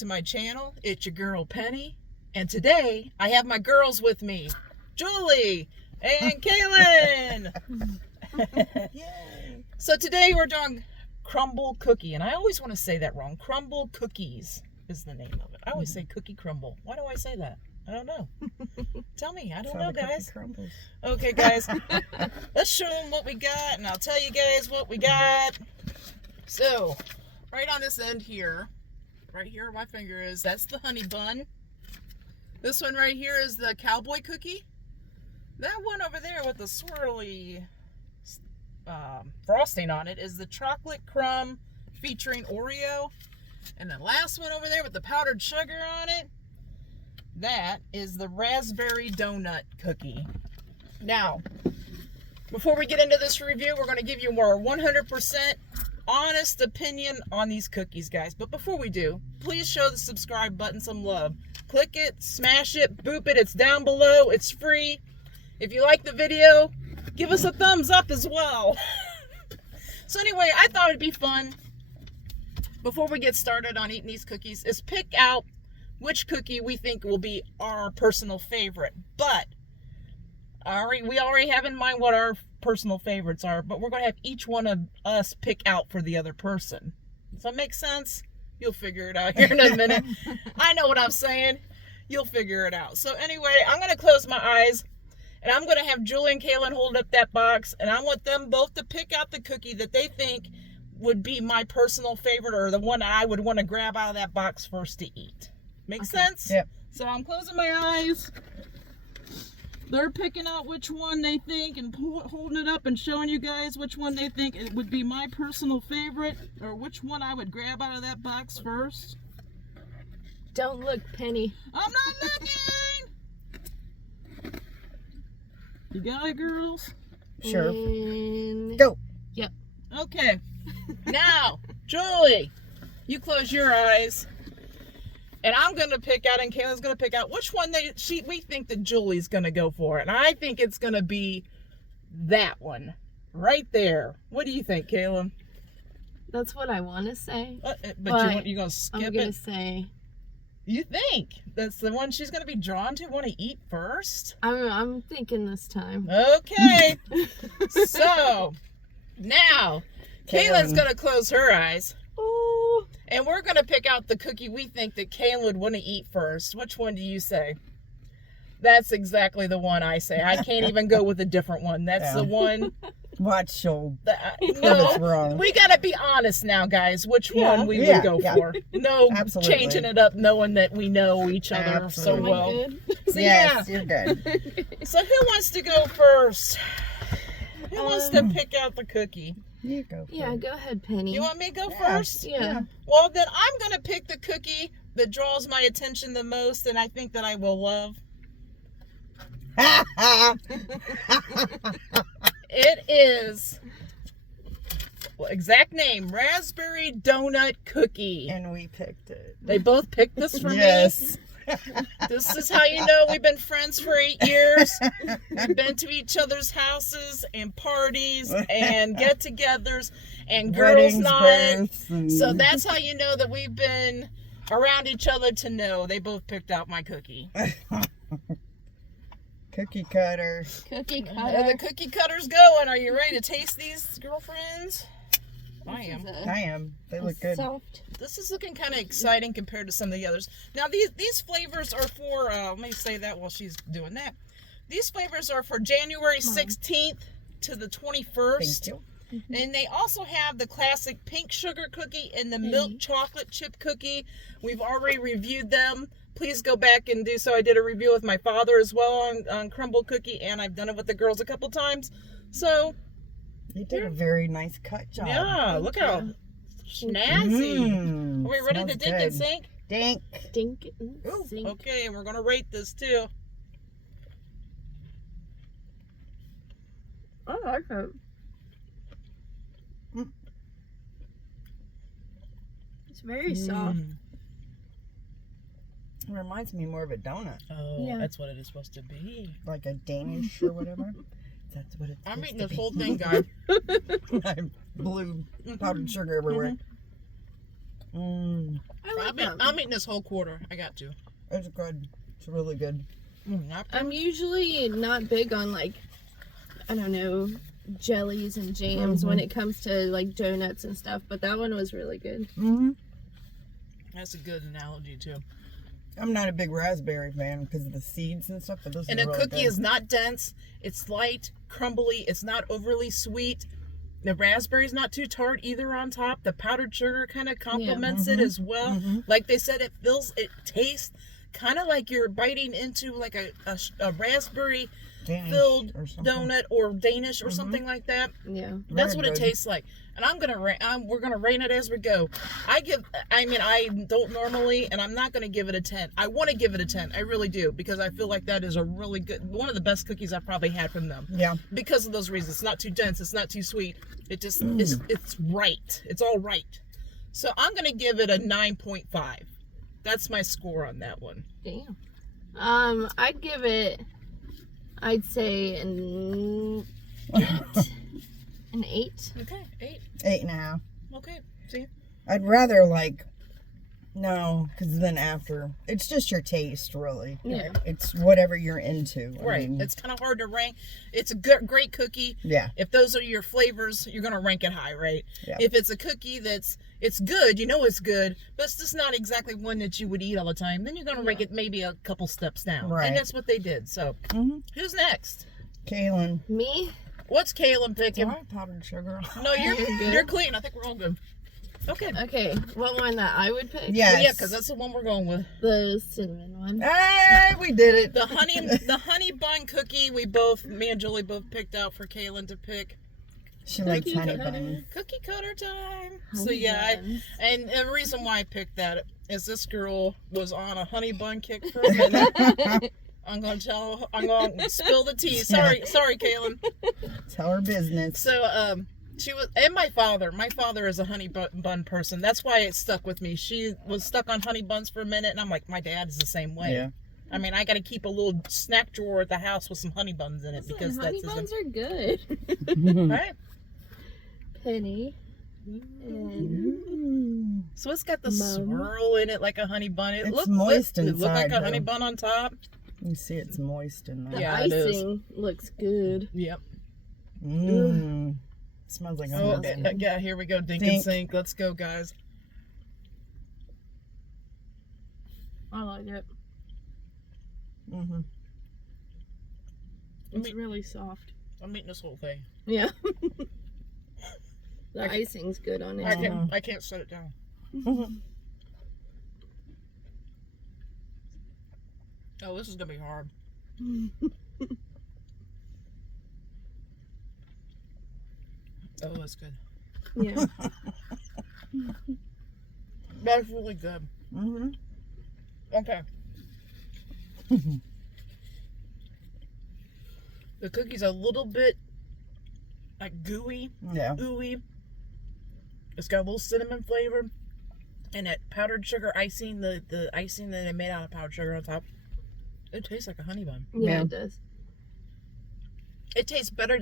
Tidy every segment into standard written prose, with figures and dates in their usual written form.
to my channel. It's your girl Penny, and today I have my girls with me, Julie and Kaylin. Yay. So today we're doing CRUMBL cookie, and I always want to say that wrong. CRUMBL Cookies is the name of it. I always say cookie crumble. Why do I say that? I don't know. Tell me. I don't know, guys. Okay, guys. Let's show them what we got, and I'll tell you guys what we got. So, right on this end here, right here where my finger is, that's the honey bun. This one right here is the Cowboy cookie. That one over there with the swirly frosting on it is the chocolate crumb featuring Oreo. And the last one over there with the powdered sugar on it, that is the raspberry donut cookie. Now, before we get into this review, we're going to give you more 100% honest opinion on these cookies, guys. But before we do, please show the subscribe button some love. Click it, smash it, boop it. It's down below. It's free. If you like the video, give us a thumbs up as well. So anyway, I thought it'd be fun, before we get started on eating these cookies, is pick out which cookie we think will be our personal favorite. But we already have in mind what our personal favorites are, but we're going to have each one of us pick out for the other person. Does that make sense? You'll figure it out here in a minute. I know what I'm saying. You'll figure it out. So anyway, I'm going to close my eyes, and I'm going to have Julie and Kaylin hold up that box, and I want them both to pick out the cookie that they think would be my personal favorite, or the one I would want to grab out of that box first to eat. Make sense? Yep. So I'm closing my eyes. They're picking out which one they think and holding it up and showing you guys which one they think it would be my personal favorite, or which one I would grab out of that box first. Don't look, Penny. I'm not looking! You got it, girls? Sure. And... Go. Yep. Okay. Now, Julie, you close your eyes. And I'm going to pick out, and Kaylin's going to pick out which one we think that Julie's going to go for. And I think it's going to be that one right there. What do you think, Kaylin? That's what I want to say. But you're going to skip it? I'm going to say... You think that's the one she's going to be drawn to, want to eat first? I'm thinking this time. Okay. So, now, Kaylin's going to close her eyes. Oh. And we're going to pick out the cookie we think that Kaylin would want to eat first. Which one do you say? That's exactly the one I say. I can't even go with a different one. That's the one. Watch, she'll no, wrong. We got to be honest now, guys. Which one we would go for. No Absolutely. Changing it up, knowing that we know each other so Absolutely. well. So, yes, you're good. So who wants to go first? Who wants to pick out the cookie? You go first. Yeah, go ahead, Penny. You want me to go first? Yeah. Well, then I'm going to pick the cookie that draws my attention the most, and I think that I will love. It is, exact name, raspberry donut cookie. And we picked it. They both picked this for me. Yes. This is how you know we've been friends for 8 years. We've been to each other's houses and parties and get-togethers and girls' nights. So that's how you know that we've been around each other to know. They both picked out my cookie. Cookie cutter. Cookie cutter. The cookie cutter's going. Are you ready to taste these, girlfriends? I am. I am. They look good. Soft. This is looking kind of exciting compared to some of the others. Now, these flavors are for, let me say that while she's doing that. These flavors are for January 16th to the 21st. Thank you. And they also have the classic pink sugar cookie and the milk chocolate chip cookie. We've already reviewed them. Please go back and do so. I did a review with my father as well on CRUMBL cookie, and I've done it with the girls a couple times. So, you did a very nice cut job. yeah, look how snazzy. Are we ready to dink and sink? Dink. Dink and sink. Okay, and we're going to rate this too. I like it. It's very soft. It reminds me more of a donut. Oh, Yeah. that's what it is supposed to be. Like a Danish or whatever. That's what it's I'm supposed eating to this be. whole thing, guys. I blew powdered sugar everywhere. I like them. I'm eating this whole quarter. I got to. It's good. It's really good. I'm usually not big on like, I don't know, jellies and jams when it comes to like donuts and stuff, but that one was really good. That's a good analogy too. I'm not a big raspberry fan because of the seeds and stuff, but this And is a really cookie good. is not dense. It's light, crumbly. It's not overly sweet. The raspberry's not too tart either on top. The powdered sugar kind of complements it as well. Like they said, it tastes kind of like you're biting into like a raspberry Danish filled or something. donut or Danish or something like that. Yeah. That's Very what it good. tastes like. And we're gonna rate it as we go. I don't normally, and I'm not gonna give it a 10. I want to give it a 10. I really do, because I feel like that is a really good, one of the best cookies I've probably had from them. Yeah. Because of those reasons. It's not too dense. It's not too sweet. It just it's right. It's all right. So I'm gonna give it a 9.5. That's my score on that one. Damn. I'd give it, I'd say an 8. Okay, 8. 8.5. Okay, see. I'd rather because then after, it's just your taste, really. Yeah. It's whatever you're into. I Right. mean, It's kind of hard to rank. It's a great cookie. yeah. If those are your flavors, you're going to rank it high, right? Yeah. If it's a cookie it's good, you know it's good, but it's just not exactly one that you would eat all the time, then you're going to rank it maybe a couple steps down. Right. And that's what they did. So, who's next? Kaylin. Me? What's Kaylin picking? All right, powdered sugar. No, You're good. you're clean. I think we're all good. Okay. Okay, what one that I would pick? Yes. Well, yeah, because that's the one we're going with. The cinnamon one. Hey, we did it. The honey bun cookie, me and Julie both picked out for Kaylin to pick. She likes Cookie honey cutter. bun. Cookie cutter time. So Honey yeah, buns. and the reason why I picked that is this girl was on a honey bun kick for a minute. I'm gonna spill the tea. Sorry, Kaylin. Tell her business. So she was, and my father is a honey bun person. That's why it stuck with me. She was stuck on honey buns for a minute, and I'm like, my dad is the same way. Yeah. I mean, I got to keep a little snack drawer at the house with some honey buns in it because honey that's buns are good. right. Penny. And So it's got the Mom. swirl in it like a honey bun. It It's looked moist It looked like inside, a honey though. bun on top. You see it's moist in the there. Yeah, it is. icing looks good. Yep. Smells like Oh, honey bun. yeah. Here we go. Dink and Dink. sink. Let's go, guys. I like it. Mm-hmm. It's really soft. I'm eating this whole thing. Yeah. The icing's good on it. I can't set it down. Oh, this is gonna be hard. Oh, that's good. Yeah. That's really good. Mm-hmm. Okay. The cookie's a little bit like gooey, Yeah. ooey. It's got a little cinnamon flavor, and that powdered sugar icing, the icing that they made out of powdered sugar on top. It tastes like a honey bun. Yeah, Yeah. it does. It tastes better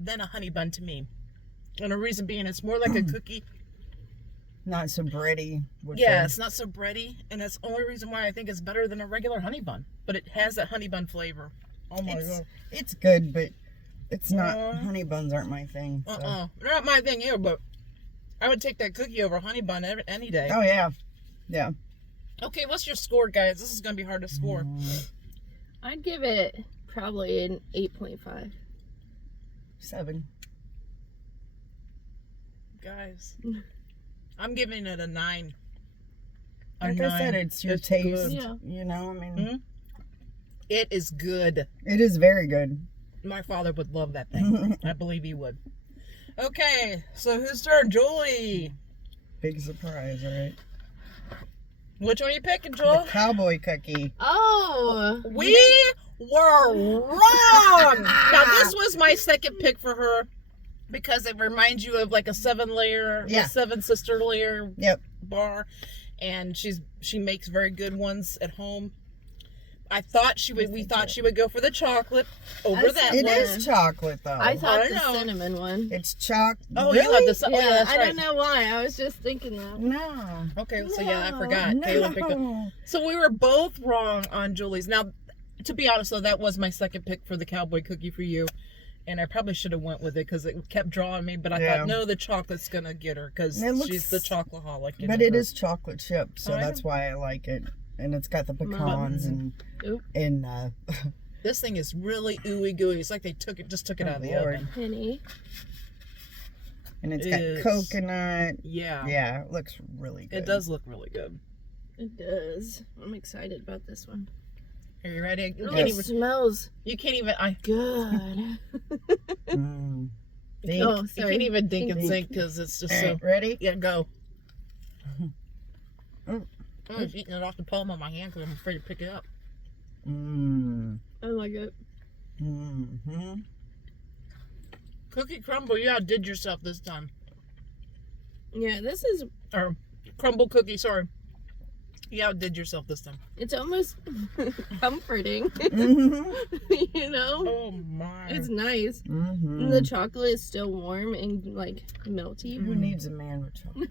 than a honey bun to me. And the reason being, it's more like a cookie. Not so bready. Yeah, it's not so bready, and that's the only reason why I think it's better than a regular honey bun. But it has that honey bun flavor. Oh my god. It's good, but it's not. Honey buns aren't my thing. So. They're not my thing either, but I would take that cookie over honey bun any day. Oh yeah, yeah. Okay, what's your score, guys? This is gonna be hard to score. I'd give it probably an 8.5. 7. Guys, I'm giving it a 9. Like I said, it's your taste. good. Yeah. You know, I mean, It is good. it is very good. My father would love that thing. I believe he would. Okay, so whose turn? Julie. Big surprise, right? Which one are you picking, The Joel? cowboy cookie. Oh! We were wrong. Now this was my second pick for her because it reminds you of like a 7-layer, Yeah. 7-sister layer Yep. bar, and she makes very good ones at home. thought she would. We thought she would go for the chocolate over that It one. is chocolate though. I thought I the know. cinnamon one. It's chocolate. Oh, really? you love the. Yeah, Oh, yeah, that's I right. don't know why. I was just thinking that. No. Okay, so yeah, I forgot. Taylor picked up. No. So we were both wrong on Julie's. Now, to be honest, though, that was my second pick for the Cowboy cookie for you, and I probably should have went with it because it kept drawing me. But I Yeah. thought, no, the chocolate's gonna get her because It looks- she's the chocoholic. But it is chocolate chip, so Oh, I that's why I like it. And it's got the pecans Oop. and This thing is really ooey gooey. It's like they just took it out of the Lord. oven. Penny. and it's It's- got coconut. Yeah. Yeah, it looks really good. It does look really good. It does. I'm excited about this one. Are you ready? You Oh, can't it even. smells You can't even. I. good. Mm. You Oh, can't sorry. even dink and Dink. sink because it's just All so. right, ready? Yeah, go. Mm. I'm just eating it off the palm of my hand because I'm afraid to pick it up. Mm. I like it. Mm-hmm. Cookie Crumble, you outdid yourself this time. Yeah, this is. Or Crumble Cookie, sorry. You outdid yourself this time. It's almost comforting. Mm-hmm. You know? Oh my. It's nice. Mm-hmm. And the chocolate is still warm and like melty. Who needs a man with chocolate?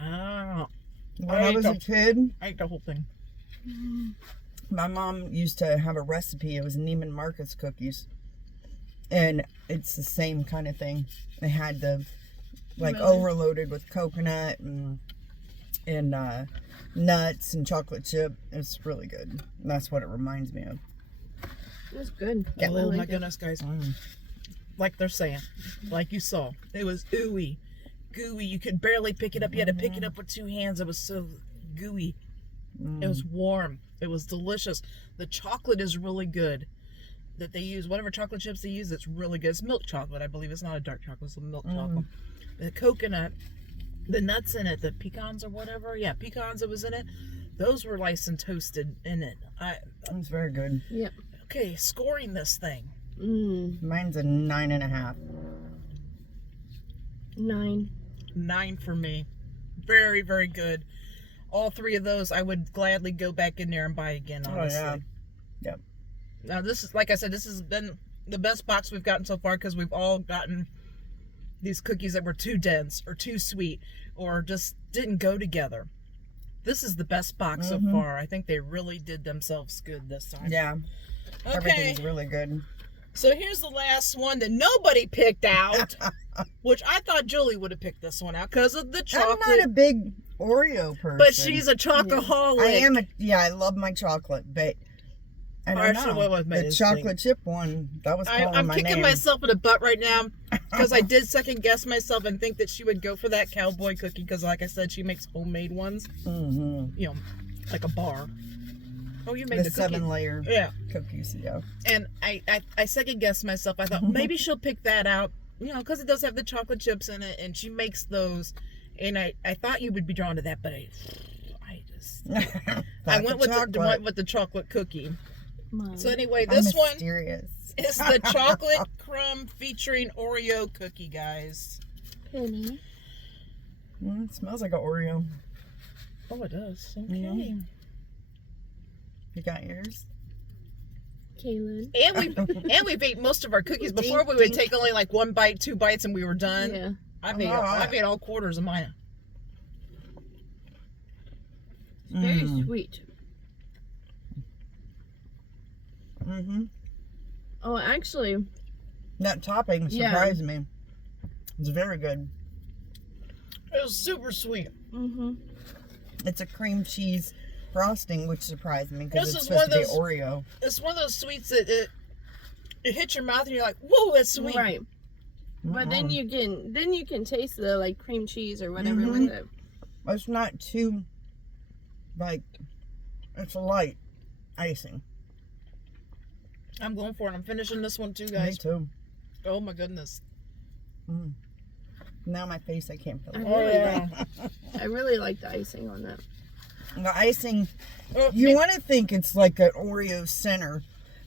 Ah, When I was a kid, I ate the whole thing. my mom used to have a recipe. It was Neiman Marcus cookies. And it's the same kind of thing. They had the, like, Really? overloaded with coconut and nuts and chocolate chip. It's really good. And that's what it reminds me of. It was good. Yeah. I Oh my liked it. goodness, guys. Mm. Like they're saying, like you saw, it was ooey, gooey. You could barely pick it up. You had to pick it up with two hands. It was so gooey. Mm. It was warm. It was delicious. The chocolate is really good that they use. Whatever chocolate chips they use, it's really good. It's milk chocolate, I believe. It's not a dark chocolate. It's a milk chocolate. The coconut, the nuts in it, the pecans or whatever. Yeah, pecans that was in it. Those were nice and toasted in it. It's very good. Yep. Okay, scoring this thing. Mine's a 9.5. 9. 9 for me. Very, very good. All three of those, I would gladly go back in there and buy again, honestly. Oh, yeah. Yep. Now, this is, like I said, this has been the best box we've gotten so far because we've all gotten these cookies that were too dense or too sweet or just didn't go together. This is the best box so far. I think they really did themselves good this time. Yeah. Okay. Everything's really good. So here's the last one that nobody picked out, which I thought Julie would have picked this one out because of the chocolate. I'm not a big Oreo person. But she's a chocoholic. I am I love my chocolate, but I Alright, don't so know. what was my The instinct? chocolate chip one, that was calling I'm my kicking name. myself in the butt right now because I did second guess myself and think that she would go for that Cowboy cookie because, like I said, she makes homemade ones. Mm-hmm. You know, like a bar. Oh, you made The the cookie. 7-layer Yeah, cookies, yeah. and I second guessed myself. I thought maybe she'll pick that out, you know, because it does have the chocolate chips in it, and she makes those. And I thought you would be drawn to that, but I just I went with the chocolate cookie. Mine. So anyway, I'm this one mysterious. is the chocolate crumb featuring Oreo cookie, guys. Penny. It smells like an Oreo. Oh, it does. Okay. Yeah. You got yours? Kaylin. And we've ate most of our cookies. Before we would take only like 1 bite, 2 bites, and we were done. Yeah. I've ate all quarters of mine. Very sweet. Mm-hmm. Oh, actually, That topping Yeah. surprised me. It's very good. It was super sweet. It's a cream cheese frosting, which surprised me because This it's is supposed to one be of Oreo. It's one of those sweets that it hits your mouth and you're like, whoa, it's sweet. right. But then you can taste the like cream cheese or whatever with it. It's not too, like, it's a light icing. I'm going for it. I'm finishing this one too, Me guys. too. Oh my goodness. Now my face, I can't feel I it. really, yeah. I really like the icing on that. The icing, Oh, you want to think it's like an Oreo center,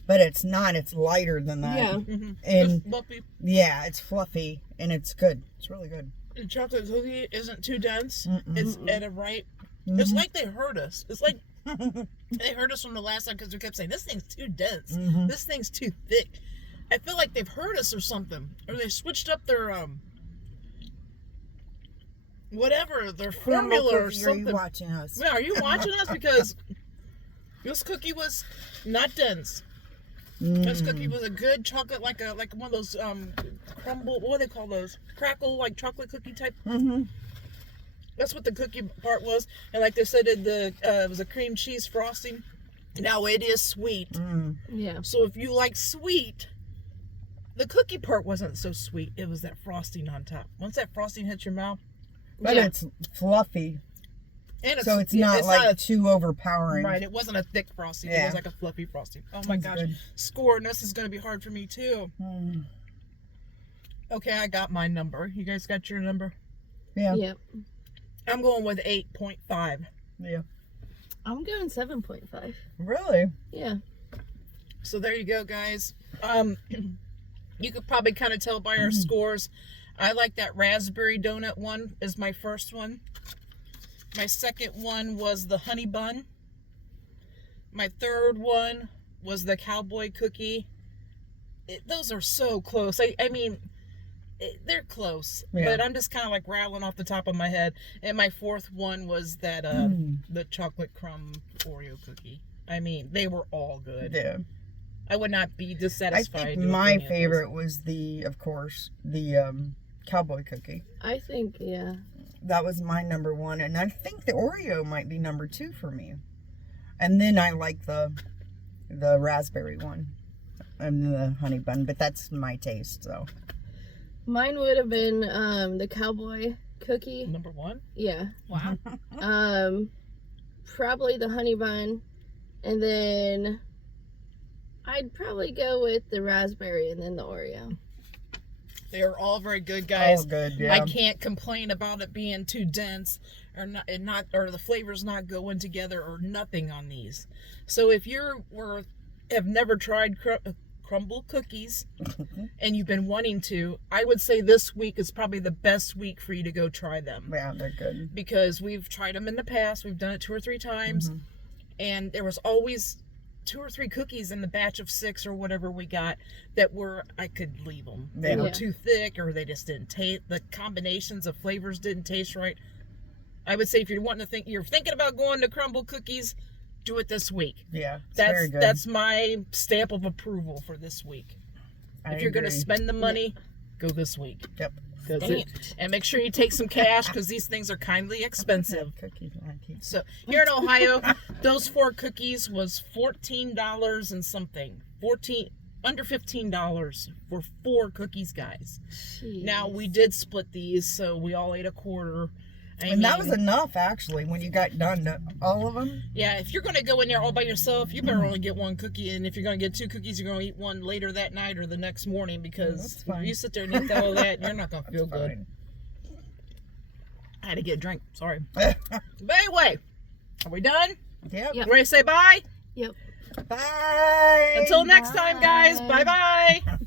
but it's not. It's lighter than that. Yeah. And And fluffy. yeah, it's fluffy and it's good. It's really good. The chocolate cookie isn't too dense. Mm-mm. It's at a right. It's like they heard us. It's like They heard us from the last time because we kept saying, this thing's too dense. Mhm. This thing's too thick. I feel like they've heard us or something. Or they switched up their, whatever, their formula or Are something. you watching us? Yeah, are you watching us? Because this cookie was not dense. This cookie was a good chocolate, like one of those crumble. What do they call those? Crackle, like chocolate cookie type. Mm-hmm. That's what the cookie part was. And like they said, it was a cream cheese frosting. Now it is sweet. Yeah. So if you like sweet, the cookie part wasn't so sweet. It was that frosting on top. Once that frosting hits your mouth, But it's fluffy, and so it's not too overpowering. right. It wasn't a thick frosting. It Yeah. was like a fluffy frosting. Oh my That's gosh, good. scoring this is going to be hard for me too. Okay, I got my number. You guys got your number? Yeah. Yep. I'm going with 8.5. Yeah. I'm going 7.5. Really? Yeah. So there you go, guys. You could probably kind of tell by our scores. I like that raspberry donut one is my first one. My second one was the honey bun. My third one was the cowboy cookie. Those are so close. I mean, they're close, Yeah. but I'm just kind of like rattling off the top of my head. And my fourth one was that the chocolate crumb Oreo cookie. I mean, they were all good. Yeah. I would not be I dissatisfied. think with my any of those. favorite was of course, the cowboy cookie. I think, yeah. That was my number one, and I think the Oreo might be number two for me. And then I like the raspberry one and the honey bun, but that's my taste. So Mine would have been the cowboy cookie. Number one. Yeah. Wow. Probably the honey bun, and then I'd probably go with the raspberry and then the Oreo. They are all very good, guys. all good. Yeah. I can't complain about it being too dense or not, or the flavors not going together or nothing on these. So if have never tried CRUMBL cookies and you've been wanting to, I would say this week is probably the best week for you to go try them. Yeah, they're good. Because we've tried them in the past. We've done it 2 or 3 times. And there was always 2 or 3 cookies in the batch of 6 or whatever we got that I could leave them. They were Yeah. too thick, or they just didn't taste, the combinations of flavors didn't taste right. I would say if you're thinking about going to CRUMBL cookies, do it this week. Yeah, it's very good. That's my stamp of approval for this week. I If you're going to agree. spend the money, go this week. Yep. And make sure you take some cash because these things are kindly expensive. Cookies, I keep- So here in Ohio, those 4 cookies was $14 and something. Under $15 for 4 cookies, guys. Jeez. Now we did split these, so we all ate a quarter. And that was enough, actually, when you got done. All of them. Yeah, if you're going to go in there all by yourself, you better only get 1 cookie. And if you're going to get 2 cookies, you're going to eat one later that night or the next morning, because that's fine. if you sit there and eat all of that, you're not going to feel good. Fine. I had to get a drink. Sorry. But anyway, are we done? Yep. Yep. Ready to say bye? Yep. Bye. Until next time, guys. Bye. Bye-bye.